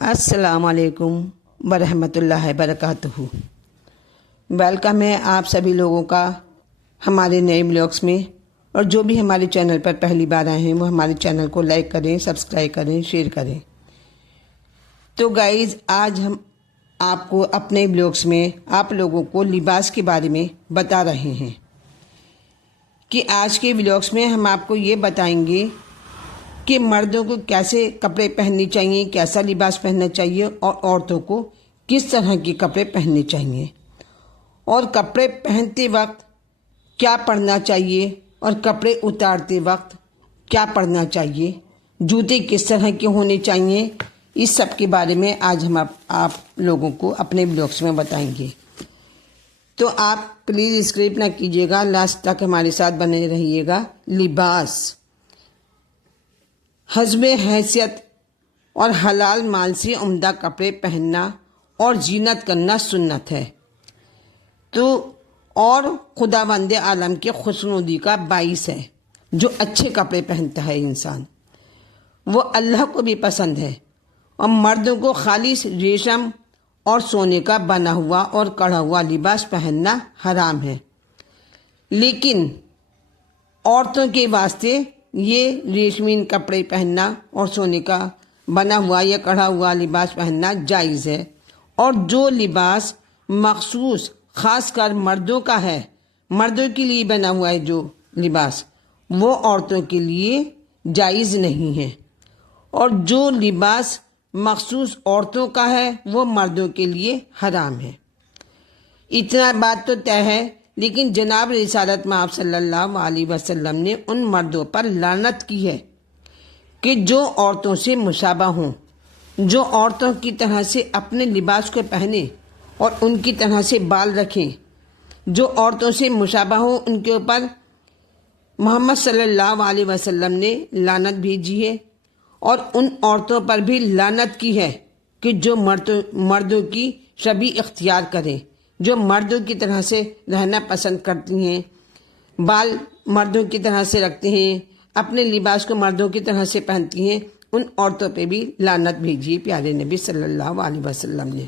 السلام علیکم ورحمۃ اللہ وبرکاتہ۔ ویلکم ہے آپ سبھی لوگوں کا ہمارے نئے بلاگس میں، اور جو بھی ہمارے چینل پر پہلی بار آئے ہیں وہ ہمارے چینل کو لائک کریں، سبسکرائب کریں، شیئر کریں۔ تو گائز، آج ہم آپ کو اپنے بلاگس میں آپ لوگوں کو لباس کے بارے میں بتا رہے ہیں کہ آج کے بلاگس میں ہم آپ کو یہ بتائیں گے کہ مردوں کو کیسے کپڑے پہننے چاہیے، کیسا لباس پہننا چاہیے، اور عورتوں کو کس طرح کے کپڑے پہننے چاہیے، اور کپڑے پہنتے وقت کیا پڑھنا چاہیے اور کپڑے اتارتے وقت کیا پڑھنا چاہیے، جوتے کس طرح کے ہونے چاہیے، اس سب کے بارے میں آج ہم آپ لوگوں کو اپنے بلاگس میں بتائیں گے۔ تو آپ پلیز اسکرپ نہ کیجیے گا، لاسٹ تک ہمارے ساتھ بنے رہیے گا۔ لباس حسب حیثیت اور حلال مال سے عمدہ کپڑے پہننا اور زینت کرنا سنت ہے، تو اور خداوند عالم کے خوشنودی کا باعث ہے۔ جو اچھے کپڑے پہنتا ہے انسان، وہ اللہ کو بھی پسند ہے۔ اور مردوں کو خالص ریشم اور سونے کا بنا ہوا اور کڑھا ہوا لباس پہننا حرام ہے، لیکن عورتوں کے واسطے یہ ریشمین کپڑے پہننا اور سونے کا بنا ہوا یا کڑھا ہوا لباس پہننا جائز ہے۔ اور جو لباس مخصوص خاص کر مردوں کا ہے، مردوں کے لیے بنا ہوا ہے جو لباس، وہ عورتوں کے لیے جائز نہیں ہے، اور جو لباس مخصوص عورتوں کا ہے وہ مردوں کے لیے حرام ہے۔ اتنا بات تو طے ہے، لیکن جناب رسالت مآب صلی اللہ علیہ وسلم نے ان مردوں پر لعنت کی ہے کہ جو عورتوں سے مشابہ ہوں، جو عورتوں کی طرح سے اپنے لباس کو پہنے اور ان کی طرح سے بال رکھیں، جو عورتوں سے مشابہ ہوں، ان کے اوپر محمد صلی اللہ علیہ وسلم نے لعنت بھیجی ہے۔ اور ان عورتوں پر بھی لعنت کی ہے کہ جو مردوں کی شبیہ اختیار کریں، جو مردوں کی طرح سے رہنا پسند کرتی ہیں، بال مردوں کی طرح سے رکھتے ہیں، اپنے لباس کو مردوں کی طرح سے پہنتی ہیں، ان عورتوں پہ بھی لعنت بھیجی پیارے نبی صلی اللہ علیہ وسلم نے۔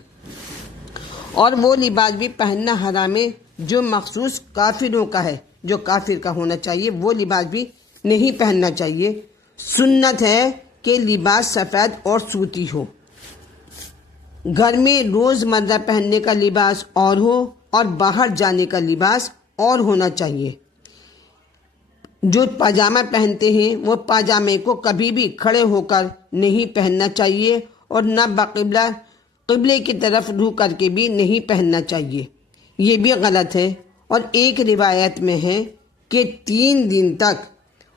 اور وہ لباس بھی پہننا حرام ہے جو مخصوص کافروں کا ہے، جو کافر کا ہونا چاہیے وہ لباس بھی نہیں پہننا چاہیے۔ سنت ہے کہ لباس سفید اور سوتی ہو، گھر میں روز مرہ پہننے کا لباس اور ہو، اور باہر جانے کا لباس اور ہونا چاہیے۔ جو پاجامہ پہنتے ہیں وہ پاجامے کو کبھی بھی کھڑے ہو کر نہیں پہننا چاہیے، اور نہ قبلے کی طرف روح کر کے بھی نہیں پہننا چاہیے، یہ بھی غلط ہے۔ اور ایک روایت میں ہے کہ 3 دن تک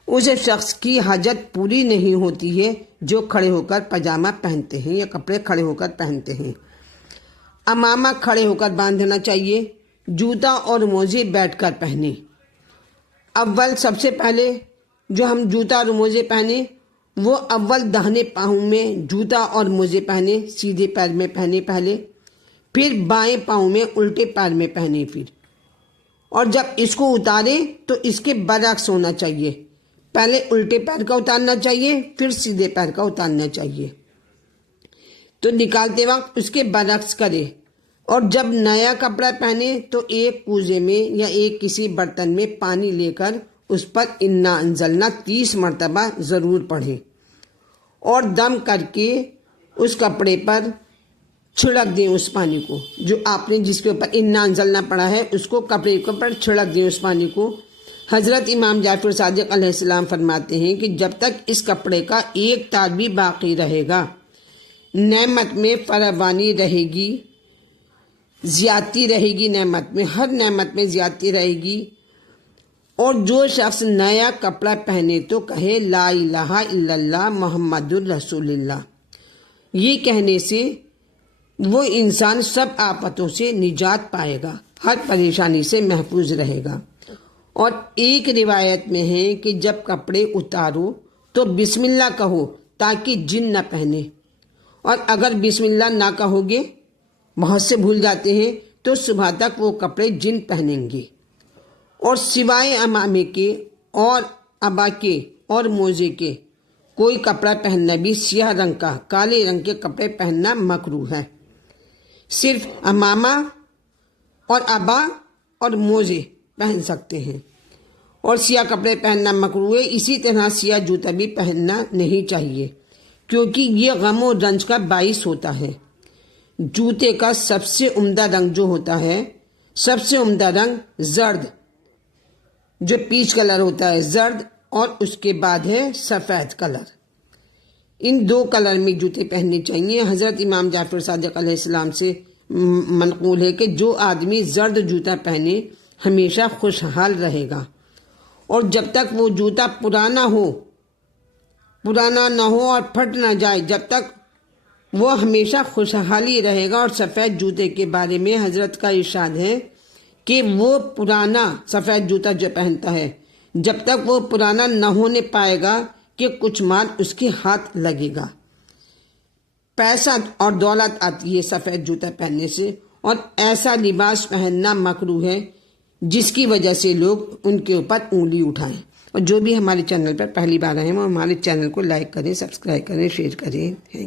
اس شخص کی حاجت پوری نہیں ہوتی ہے جو کھڑے ہو کر پاجامہ پہنتے ہیں یا کپڑے کھڑے ہو کر پہنتے ہیں۔ امامہ کھڑے ہو کر باندھنا چاہیے، جوتا اور موزے بیٹھ کر پہنے۔ سب سے پہلے جو ہم جوتا اور موزے پہنے، وہ داہنے پاؤں میں جوتا اور موزے پہنے، سیدھے پیر میں پہنے پہلے، پھر بائیں پاؤں میں الٹے پیر میں پہنے پھر، اور جب اس کو اتارے تو اس کے برعکس ہونا چاہیے، پہلے الٹے پیر کا اتارنا چاہیے پھر سیدھے پیر کا اتارنا چاہیے، تو نکالتے وقت اس کے برعکس کرے۔ اور جب نیا کپڑا پہنے تو ایک کوزے میں یا ایک کسی برتن میں پانی لے کر اس پر انا انزلنا 30 مرتبہ ضرور پڑھیں، اور دم کر کے اس کپڑے پر چھڑک دیں اس پانی کو، جو آپ نے جس کے اوپر انا انزلنا پڑا ہے اس کو کپڑے کے اوپر چھڑک دیں اس پانی کو۔ حضرت امام جعفر صادق علیہ السلام فرماتے ہیں کہ جب تک اس کپڑے کا ایک تار بھی باقی رہے گا، نعمت میں فراوانی رہے گی، زیادتی رہے گی، نعمت میں ہر نعمت میں زیادتی رہے گی۔ اور جو شخص نیا کپڑا پہنے تو کہے لا الہ الا اللہ محمد الرسول اللہ، یہ کہنے سے وہ انسان سب آفتوں سے نجات پائے گا، ہر پریشانی سے محفوظ رہے گا۔ اور ایک روایت میں ہے کہ جب کپڑے اتارو تو بسم اللہ کہو تاکہ جن نہ پہنے، اور اگر بسم اللہ نہ کہو گے، بہت سے بھول جاتے ہیں، تو صبح تک وہ کپڑے جن پہنیں گے۔ اور سوائے امامے کے اور ابا کے اور موزے کے کوئی کپڑا پہننا بھی سیاہ رنگ کا، کالے رنگ کے کپڑے پہننا مکروہ ہے۔ صرف امامہ اور عبا اور موزے پہن سکتے ہیں، اور سیاہ کپڑے پہننا مکروہ ہے۔ اسی طرح سیاہ جوتا بھی پہننا نہیں چاہیے، کیونکہ یہ غم و رنج کا باعث ہوتا ہے۔ جوتے کا سب سے عمدہ رنگ جو ہوتا ہے، سب سے عمدہ رنگ زرد، جو پیچ کلر ہوتا ہے، زرد، اور اس کے بعد ہے سفید کلر۔ ان دو کلر میں جوتے پہننے چاہیے۔ حضرت امام جعفر صادق علیہ السلام سے منقول ہے کہ جو آدمی زرد جوتا پہنے ہمیشہ خوشحال رہے گا، اور جب تک وہ جوتا پرانا نہ ہو اور پھٹ نہ جائے، جب تک وہ ہمیشہ خوشحالی رہے گا۔ اور سفید جوتے کے بارے میں حضرت کا ارشاد ہے کہ وہ پرانا سفید جوتا جو پہنتا ہے، جب تک وہ پرانا نہ ہونے پائے گا کہ کچھ مال اس کے ہاتھ لگے گا۔ پیسہ اور دولت آتی ہے سفید جوتا پہننے سے، اور ایسا لباس پہننا مکروہ ہے جس کی وجہ سے لوگ ان کے اوپر انگلی اٹھائیں۔ اور جو بھی ہمارے چینل پر پہلی بار آئے ہیں وہ ہمارے چینل کو لائک کریں، سبسکرائب کریں، شیئر کریں۔